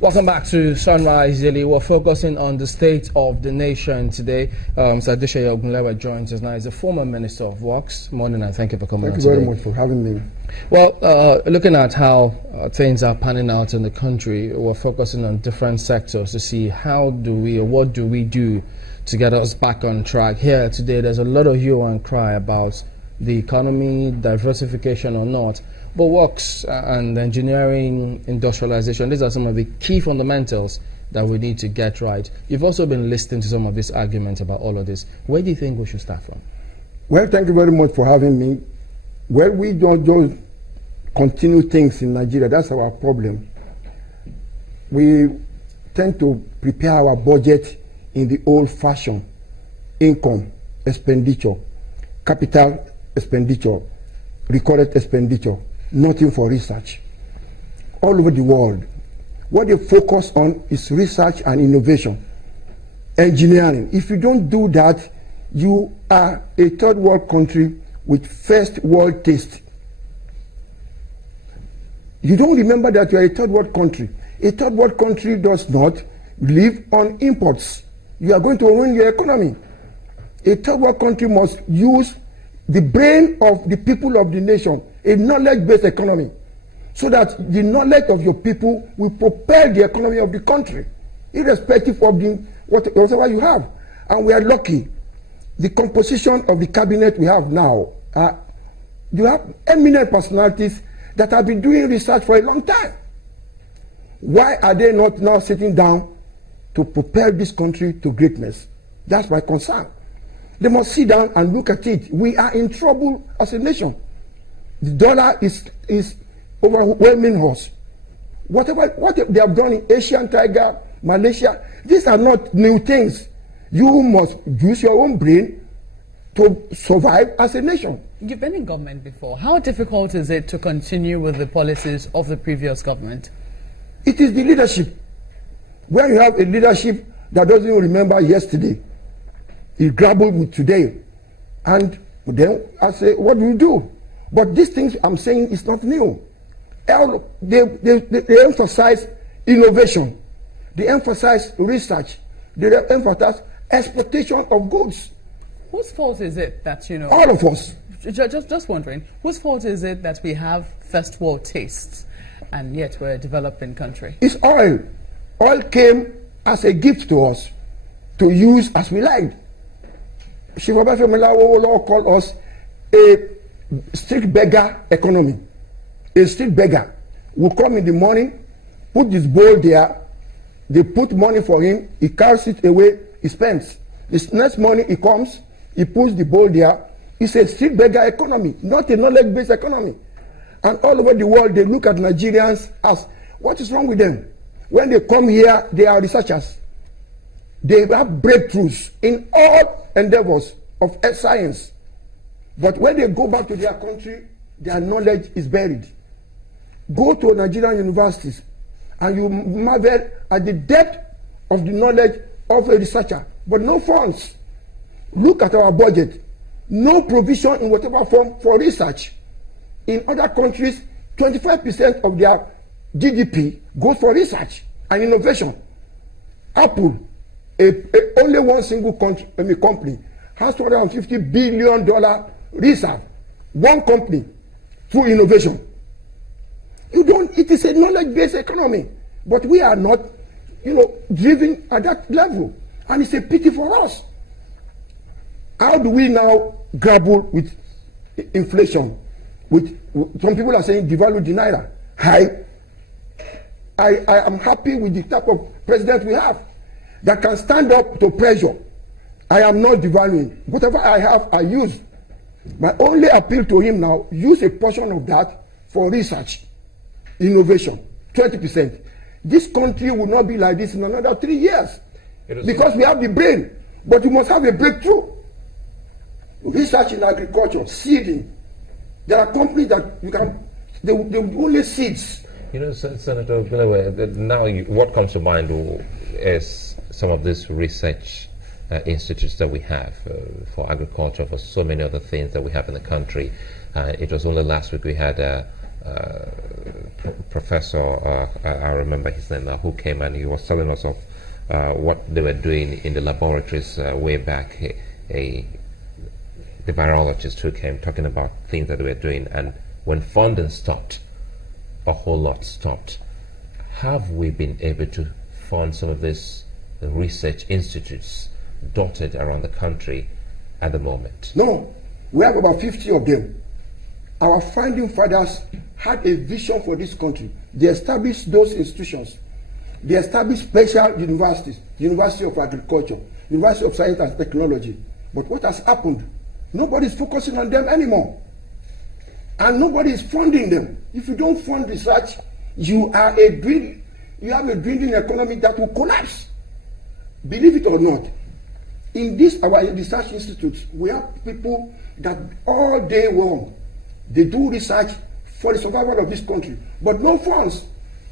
Welcome back to Sunrise Daily. We're focusing on the state of the nation today. Adeseye Ogunlewe joins us now. He's a former Minister of Works. Morning, and thank you for coming on today. Thank you very much for having me. Well, looking at how things are panning out in the country, we're focusing on different sectors to see how do we or what do we do to get us back on track. Here today, there's a lot of hue and cry about the economy, diversification or not. But works and engineering, industrialization, these are some of the key fundamentals that we need to get right. You've also been listening to some of these arguments about all of this. Where do you think we should start from? Well, thank you very much for having me. Well, we don't just continue things in Nigeria. That's our problem. We tend to prepare our budget in the old-fashioned income, expenditure, capital expenditure, recorded expenditure. Nothing for research. All over the world, what they focus on is research and innovation, engineering. If you don't do that, you are a third world country with first world taste. You don't remember that you are a third world country. A third world country does not live on imports. You are going to ruin your economy. A third world country must use the brain of the people of the nation, a knowledge-based economy, so that the knowledge of your people will propel the economy of the country, irrespective of whatever you have. And we are lucky. The composition of the cabinet we have now, you have eminent personalities that have been doing research for a long time. Why are they not now sitting down to propel this country to greatness? That's my concern. They must sit down and look at it. We are in trouble as a nation. The dollar is overwhelming us. What they have done in Asian Tiger, Malaysia, these are not new things. You must use your own brain to survive as a nation. You've been in government before. How difficult is it to continue with the policies of the previous government? It is the leadership. When you have a leadership that doesn't even remember yesterday, he grappled with today. And then I say, what do you do? But these things I'm saying is not new. They emphasize innovation. They emphasize research. They emphasize exportation of goods. Whose fault is it that, all of us. Just wondering, whose fault is it that we have first world tastes and yet we're a developing country? It's oil. Oil came as a gift to us to use as we liked. Shivabafemelawo called us a street beggar economy. A street beggar will come in the morning, put this bowl there, they put money for him, he carries it away, he spends. This next morning he comes, he puts the bowl there. It's a street beggar economy, not a knowledge-based economy. And all over the world, they look at Nigerians as, what is wrong with them? When they come here, they are researchers. They have breakthroughs in all endeavors of science. But when they go back to their country, their knowledge is buried. Go to Nigerian universities and you marvel at the depth of the knowledge of a researcher, but no funds. Look at our budget. No provision in whatever form for research. In other countries, 25% of their GDP goes for research and innovation. Apple, only one single company, has $250 billion reserve. One company, through innovation. It is a knowledge-based economy, but we are not, driven at that level, and it's a pity for us. How do we now grapple with inflation? With some people are saying devalue the naira. I am happy with the type of president we have that can stand up to pressure. I am not devaluing. Whatever I have, I use. My only appeal to him now, use a portion of that for research, innovation, 20%. This country will not be like this in another 3 years because we have the brain, but you must have a breakthrough. Research in agriculture, seeding. There are companies that they only seeds. Senator Ogunlewe, now what comes to mind is some of these research institutes that we have for agriculture, for so many other things that we have in the country. It was only last week we had professor, I remember his name now, who came and he was telling us of what they were doing in the laboratories way back. The virologist who came talking about things that they were doing, and when funding stopped, a whole lot stopped. Have we been able to fund some of these research institutes dotted around the country at the moment? No, we have about 50 of them. Our founding fathers had a vision for this country. They established those institutions. They established special universities, University of Agriculture, University of Science and Technology. But what has happened? Nobody is focusing on them anymore. And nobody is funding them. If you don't fund research, you have a dwindling economy that will collapse. Believe it or not, in this our research institutes, we have people that all day long, they do research for the survival of this country, but no funds.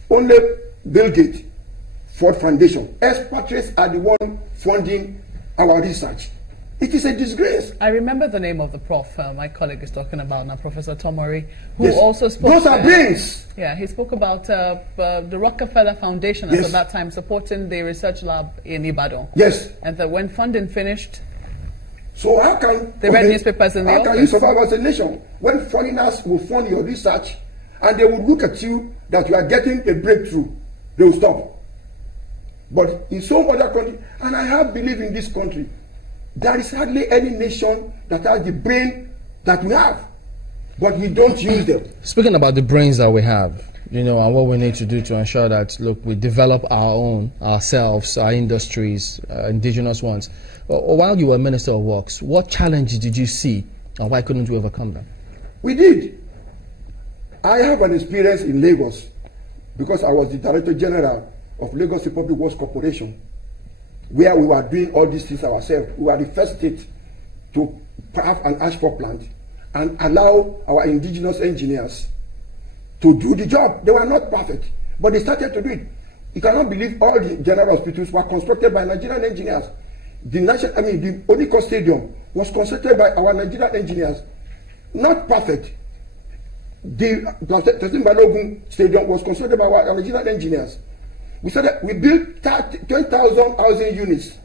Only Bill Gates, Ford Foundation, expatriates are the one funding our research. It is a disgrace. I remember the name of the prof my colleague is talking about now, Professor Tomori, who Yes. also spoke. Those are brains. Yeah, he spoke about the Rockefeller Foundation Yes. at that time supporting the research lab in Ibadan. Yes. And that when funding finished, So how can they read newspapers in the how office. can you survive as a nation when foreigners will fund your research and they will look at you that you are getting a breakthrough? They will stop. But in some other country, and I have believed in this country, there is hardly any nation that has the brain that we have, but we don't use them. Speaking about the brains that we have, you know, and what we need to do to ensure that, look, we develop our own, ourselves, our industries, indigenous ones. While you were Minister of Works, what challenges did you see, and why couldn't you overcome them? We did. I have an experience in Lagos because I was the Director General of Lagos Public Works Corporation, where we were doing all these things ourselves. We were the first state to have an asphalt plant and allow our indigenous engineers to do the job. They were not perfect, but they started to do it. You cannot believe all the general hospitals were constructed by Nigerian engineers. The Onikon Stadium was constructed by our Nigerian engineers. Not perfect. The Teslim Balogun Stadium was constructed by our Nigerian engineers. We built 10,000 housing units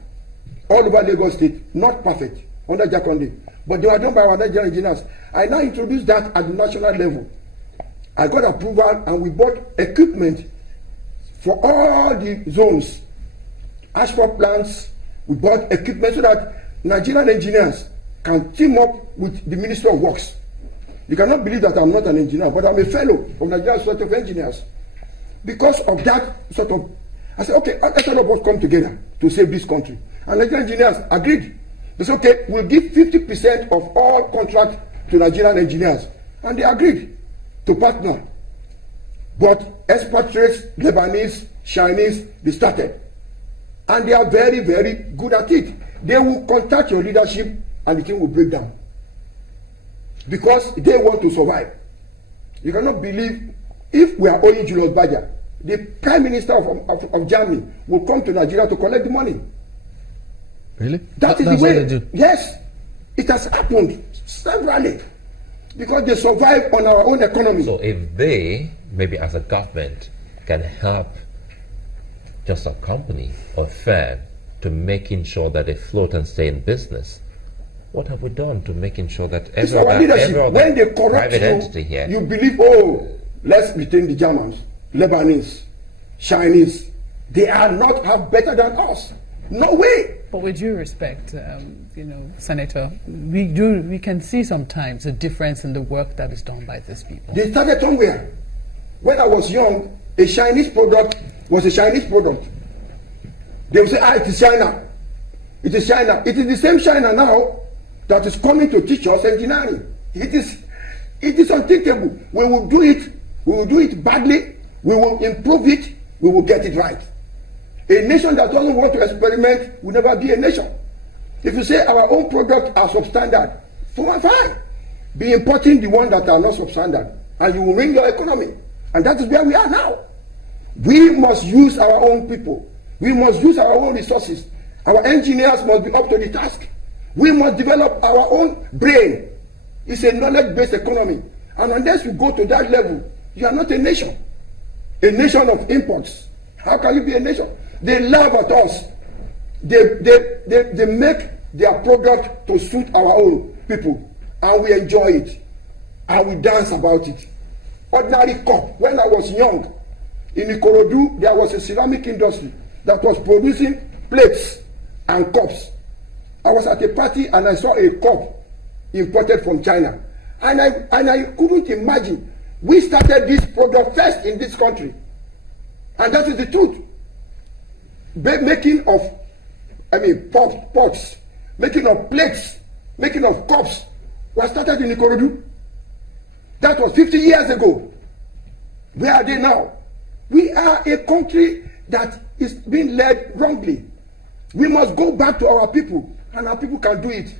all over Lagos State, not perfect, under Jakonde, but they were done by our Nigerian engineers. I now introduced that at the national level. I got approval and we bought equipment for all the zones, asphalt plants. We bought equipment so that Nigerian engineers can team up with the Ministry of Works. You cannot believe that I'm not an engineer, but I'm a fellow of Nigerian Society of Engineers. Because of that sort of, I said, okay, let's all of us come together to save this country. And Nigerian engineers agreed. They said, okay, we'll give 50% of all contracts to Nigerian engineers. And they agreed to partner. But expatriates, Lebanese, Chinese, they started. And they are very, very good at it. They will contact your leadership and the thing will break down. Because they want to survive. You cannot believe, if we are owing Julius Baja, the Prime Minister of Germany will come to Nigeria to collect the money. Really? That is That's the way. what they do. Yes. It has happened severally. Because they survive on our own economy. So if they, maybe as a government, can help just a company or firm to making sure that they float and stay in business, what have we done to making sure that every other when they corrupt private entity here, you believe, oh, let's retain the Germans, Lebanese, Chinese. They are not half better than us. No way. but with due respect, you know, Senator, we can see sometimes a difference in the work that is done by these people. They started somewhere. When I was young, a Chinese product was a Chinese product. They would say, it is China. It is China. It is the same China now that is coming to teach us engineering. It is unthinkable. We will do it badly, we will improve it, we will get it right. A nation that doesn't want to experiment will never be a nation. If you say our own products are substandard, fine. Be importing the ones that are not substandard, and you will win your economy. And that is where we are now. We must use our own people. We must use our own resources. Our engineers must be up to the task. We must develop our own brain. It's a knowledge-based economy. And unless we go to that level, You are not a nation. A nation of imports. How can you be a nation? They laugh at us. They make their product to suit our own people, and we enjoy it, and we dance about it. Ordinary cup. When I was young, in Ikorodu, there was a ceramic industry that was producing plates and cups. I was at a party and I saw a cup imported from China, and I couldn't imagine. We started this product first in this country, and that is the truth. Making of, pots, making of plates, making of cups was started in Ikorodu. That was 50 years ago. Where are they now? We are a country that is being led wrongly. We must go back to our people, and our people can do it.